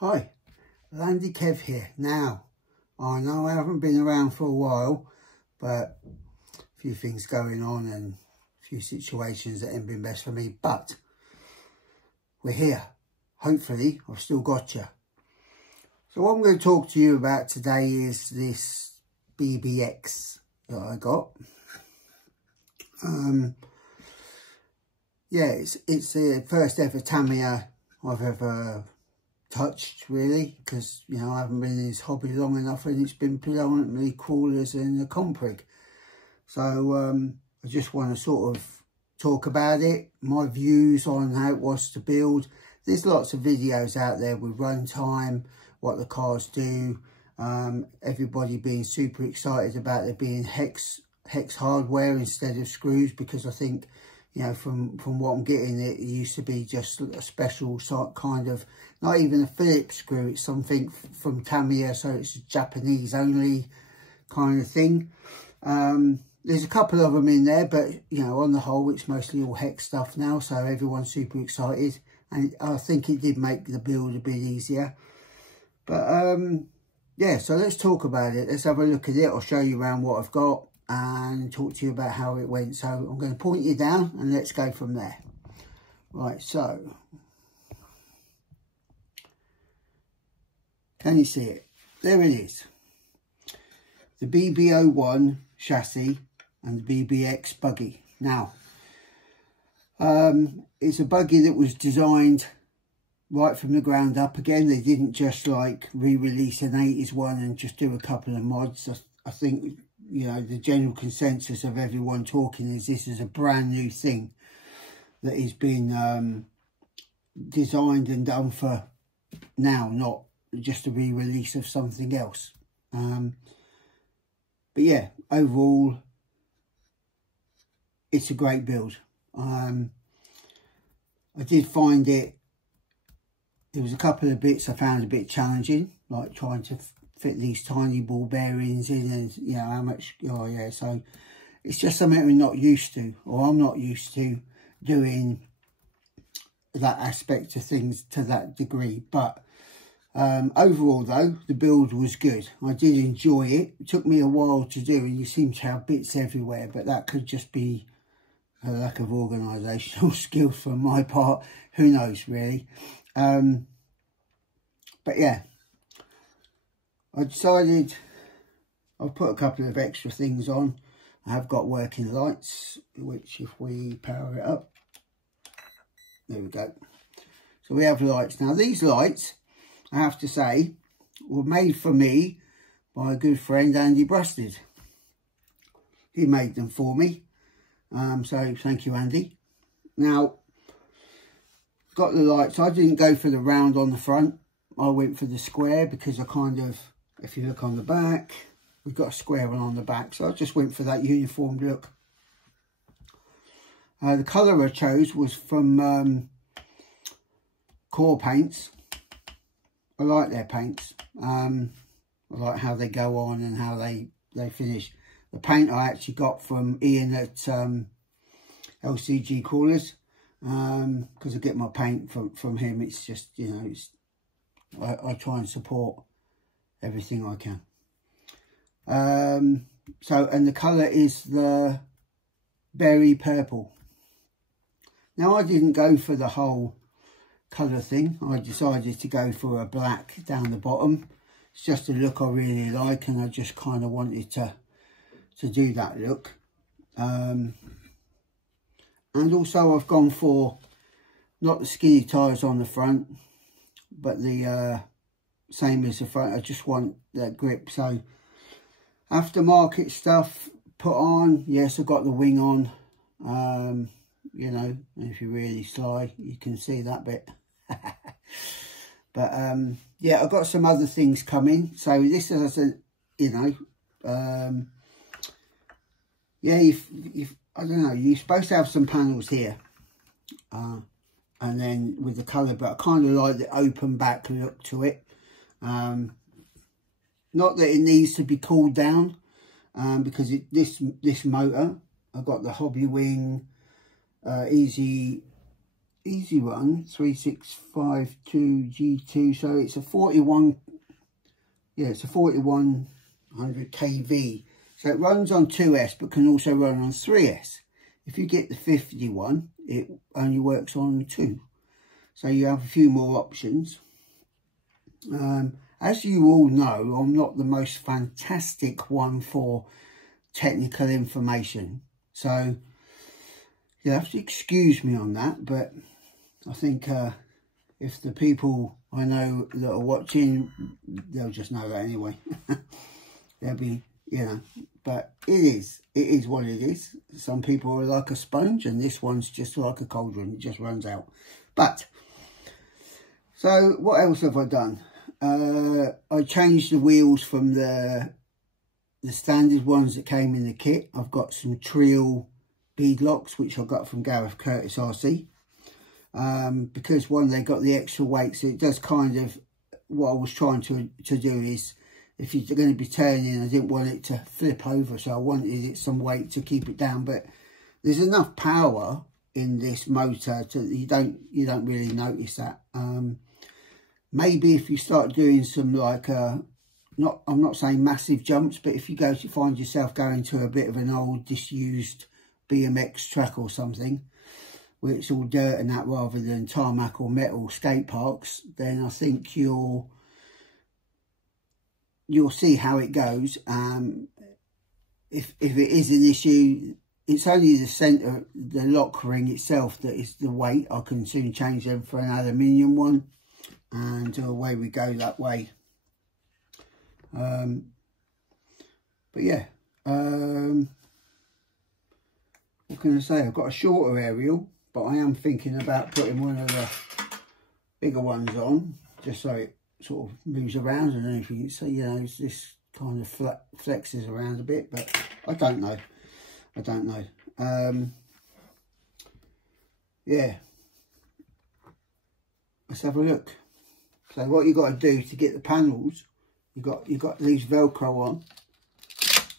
Hi, Landy Kev here. Now, I know I haven't been around for a while, but a few things going on and a few situations that haven't been best for me, but we're here. Hopefully, I've still got you. So what I'm going to talk to you about today is this BBX that I got. Yeah, it's the first ever Tamiya I've ever touched, really, because you know I haven't been in this hobby long enough, and it's been predominantly crawlers and the comprig. So I just want to sort of talk about it, my views on how it was to build. There's lots of videos out there with runtime, what the cars do, everybody being super excited about there being hex hardware instead of screws, because I think, you know, from what I'm getting, it used to be just a special sort kind of, not even a Phillips screw, it's something from Tamiya, so it's a Japanese only kind of thing. There's a couple of them in there, but, you know, on the whole, it's mostly all hex stuff now, so everyone's super excited, and I think it did make the build a bit easier. But, yeah, so let's talk about it. Let's have a look at it. I'll show you around what I've got and talk to you about how it went. So I'm going to point you down and let's go from there. Right, so can you see it? There it is. The BB01 chassis and the BBX buggy. Now, it's a buggy that was designed right from the ground up. Again, they didn't just like re-release an 80s one and just do a couple of mods. I think, you know, the general consensus of everyone talking is this is a brand new thing that is being designed and done for now, not just a re-release of something else. But yeah, overall, it's a great build. I did find there was a couple of bits I found a bit challenging, like trying to fit these tiny ball bearings in, and you know how much, oh yeah, so it's just something we're not used to, or I'm not used to doing that aspect of things to that degree. But overall though, the build was good. I did enjoy it. It took me a while to do, and you seem to have bits everywhere, but that could just be a lack of organisational skills from my part, who knows really. But yeah, I decided I've put a couple of extra things on. I have got working lights, which if we power it up, there we go. So we have lights. Now these lights, I have to say, were made for me by a good friend, Andy Brusted. He made them for me. So thank you, Andy. Now, got the lights. I didn't go for the round on the front. I went for the square because I kind of, if you look on the back, we've got a square one on the back. So I just went for that uniform look. The colour I chose was from Core Paints. I like their paints. I like how they go on and how they finish. The paint I actually got from Ian at LCG Crawlers. Because I get my paint from him. It's just, you know, I try and support everything I can. So, and the colour is the berry purple. Now I didn't go for the whole colour thing. I decided to go for a black down the bottom. It's just a look I really like, and I just kind of wanted to do that look. And also I've gone for not the skinny tyres on the front, but the same as the front. I just want that grip. So aftermarket stuff put on. Yes, I've got the wing on. You know, if you're really sly, you can see that bit. But yeah, I've got some other things coming. So this doesn't, you know, yeah, I don't know, you're supposed to have some panels here, and then with the colour, but I kind of like the open back look to it. Not that it needs to be cooled down, because this motor, I've got the hobby wing, easy easy run 3652 G2, so it's a 41, yeah, it's a 4100 kV, so it runs on 2S but can also run on 3S. If you get the 51, it only works on 2, so you have a few more options. As you all know, I'm not the most fantastic one for technical information, so you have to excuse me on that, but I think if the people I know that are watching, they'll just know that anyway. They'll be, you know, but it is what it is. Some people are like a sponge, and this one's just like a cauldron, it just runs out. But, so what else have I done? I changed the wheels from the standard ones that came in the kit. I've got some Trio bead locks, which I got from Gareth Curtis RC, because one, they got the extra weight, so it does kind of, what I was trying to do is, if you're going to be turning, I didn't want it to flip over, so I wanted it some weight to keep it down. But there's enough power in this motor to you don't really notice that. Maybe if you start doing some like I'm not saying massive jumps, but if you find yourself going to a bit of an old disused BMX track or something where it's all dirt and that rather than tarmac or metal skate parks, then I think you'll see how it goes. If it is an issue, it's only the centre, the lock ring itself that is the weight. I can soon change them for an aluminium one, and away we go that way. But yeah, what can I say? I've got a shorter aerial, but I am thinking about putting one of the bigger ones on, just so it sort of moves around and everything. So, you know, this kind of flexes around a bit, but I don't know. Yeah, let's have a look. So what you got to do to get the panels, you got these Velcro on.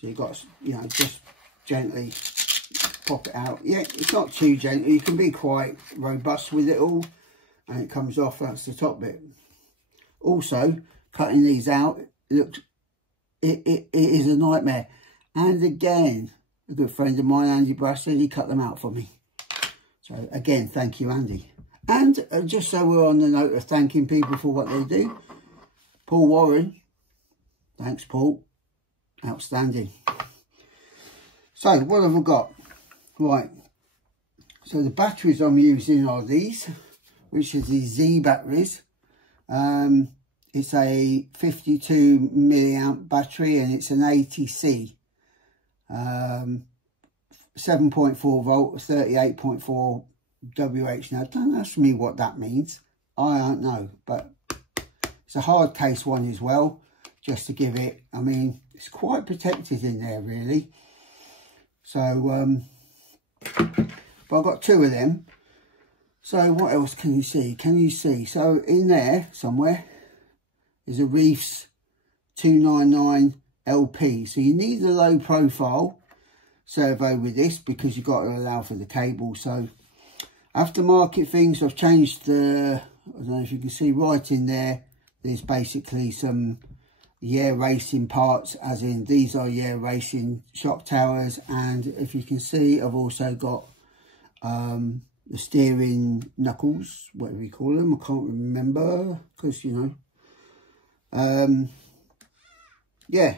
So you got, you know, just gently pop it out. Yeah, it's not too gentle. You can be quite robust with it all, and it comes off. That's the top bit. Also, cutting these out, it is a nightmare. And again, a good friend of mine, Andy Brass, said he cut them out for me. So again, thank you, Andy. And just so we're on the note of thanking people for what they do, Paul Warren, thanks Paul, outstanding. So what have I got? Right, so the batteries I'm using are these, which is the Z batteries. It's a 52 milliamp battery, and it's an ATC, 7.4 volt, 38.4 WH. Now, don't ask me what that means. I don't know, but it's a hard case one as well, just to give it, I mean, it's quite protected in there really. So, but I've got two of them. So what else can you see? So in there somewhere is a Reefs 299 LP. So you need a low profile servo with this, because you've got to allow for the cable. So aftermarket things, I've changed the, I don't know if you can see right in there, there's basically some Year Racing parts, as in these are Year Racing shock towers. And if you can see, I've also got the steering knuckles, whatever you call them, I can't remember, because, you know, yeah,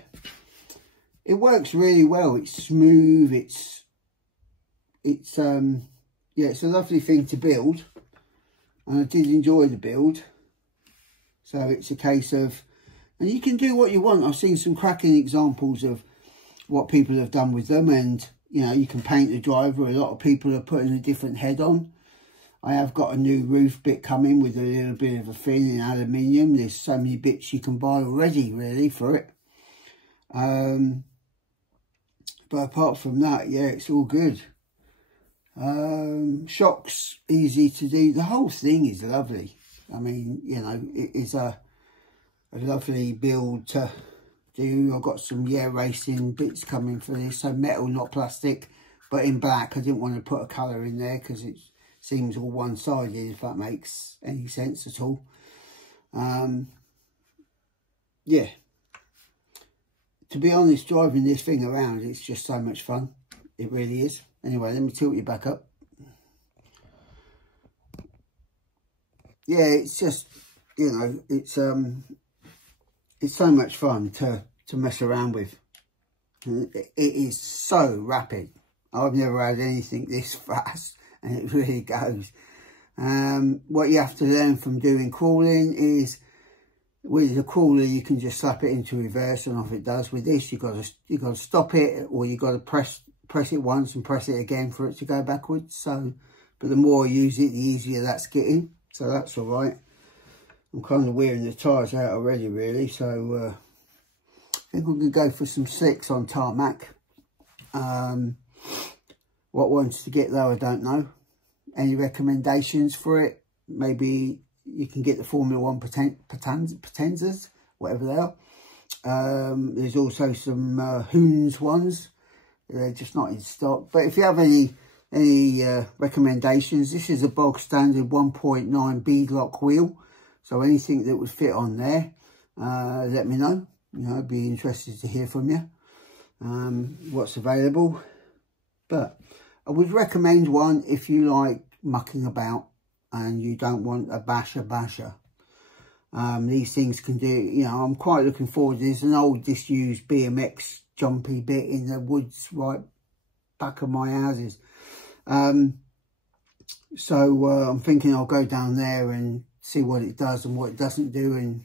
it works really well. It's smooth, it's yeah, it's a lovely thing to build, and I did enjoy the build. So it's a case of, and you can do what you want. I've seen some cracking examples of what people have done with them, and you know, you can paint the driver. A lot of people are putting a different head on. I have got a new roof bit coming with a little bit of a fin in aluminium. There's so many bits you can buy already really for it. But apart from that, yeah, it's all good. Shocks, easy to do. The whole thing is lovely. I mean, you know, it is a lovely build to do. I've got some Year Racing bits coming for this. So metal, not plastic, but in black. I didn't want to put a colour in there because it's seems all one-sided, if that makes any sense at all. Yeah, to be honest, driving this thing around, it's just so much fun. It really is. Anyway, let me tilt you back up. Yeah, it's just, you know, it's so much fun to mess around with. It is so rapid. I've never had anything this fast, and it really goes. What you have to learn from doing crawling is, with the crawler you can just slap it into reverse and off it does. With this you got to stop it, or you got to press it once and press it again for it to go backwards. So, but the more I use it, the easier that's getting. So that's all right. I'm kind of wearing the tyres out already, really. So I think I'm going to go for some slicks on tarmac. What ones to get though, I don't know. Any recommendations for it? Maybe you can get the Formula 1 Potenzas, whatever they are. There's also some Hoons ones. They're just not in stock. But if you have any recommendations, this is a bog standard 1.9 beadlock wheel. So anything that would fit on there, let me know. You know, I'd be interested to hear from you. What's available. But I would recommend one if you like mucking about and you don't want a basher. These things can do, you know, I'm quite looking forward. There's an old disused BMX jumpy bit in the woods right back of my houses. So I'm thinking I'll go down there and see what it does and what it doesn't do. And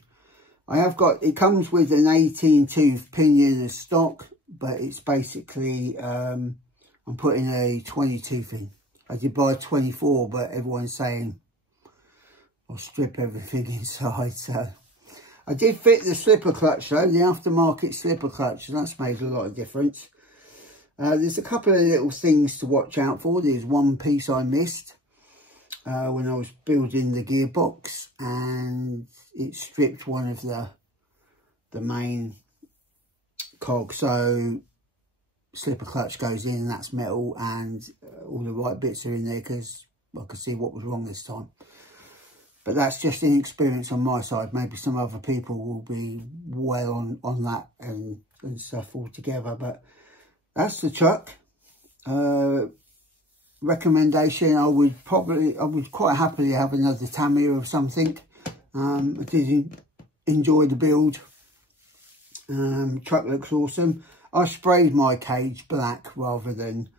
I have got, it comes with an 18 tooth pinion as stock, but it's basically, I'm putting a 20 tooth in. I did buy a 24, but everyone's saying I'll strip everything inside. So I did fit the slipper clutch though, the aftermarket slipper clutch, and that's made a lot of difference. There's a couple of little things to watch out for. There's one piece I missed when I was building the gearbox, and it stripped one of the main cog. So slipper clutch goes in, and that's metal, and all the right bits are in there because I could see what was wrong this time. But that's just inexperience on my side. Maybe some other people will be well on that and stuff altogether. But that's the truck. Recommendation, I would quite happily have another Tamiya or something. I did enjoy the build. Truck looks awesome. I sprayed my cage black rather than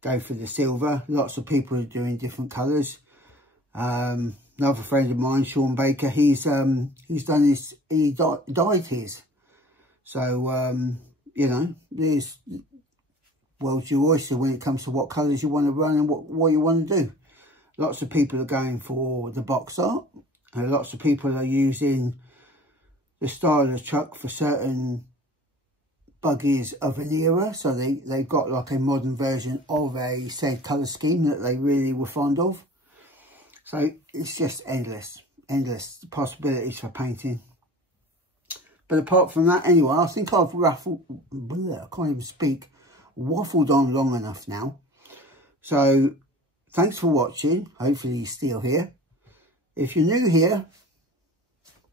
go for the silver. Lots of people are doing different colours. Another friend of mine, Sean Baker, he's done his, he dyed his. So you know, there's world's your oyster when it comes to what colours you want to run and what you want to do. Lots of people are going for the box art, and lots of people are using the style of truck for certain buggies of an era. So they've got like a modern version of a said colour scheme that they really were fond of. So it's just endless possibilities for painting. But apart from that, anyway, I think I've I can't even speak, waffled on long enough now. So thanks for watching. Hopefully you're still here. If you're new here,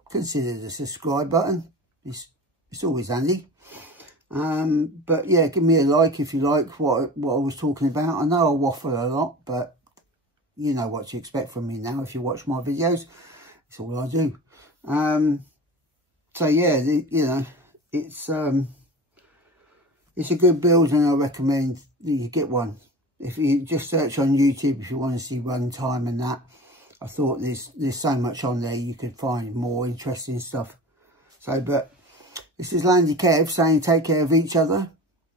consider the subscribe button. It's always handy. But yeah, give me a like if you like what I was talking about. I know I waffle a lot, but you know what to expect from me now if you watch my videos. It's all I do. So yeah, you know, it's a good build, and I recommend that you get one. If you just search on YouTube if you want to see run time and that, I thought there's so much on there you could find more interesting stuff. So, but this is Landy Kev saying take care of each other.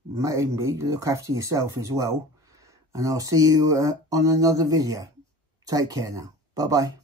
Maybe look after yourself as well. And I'll see you on another video. Take care now. Bye-bye.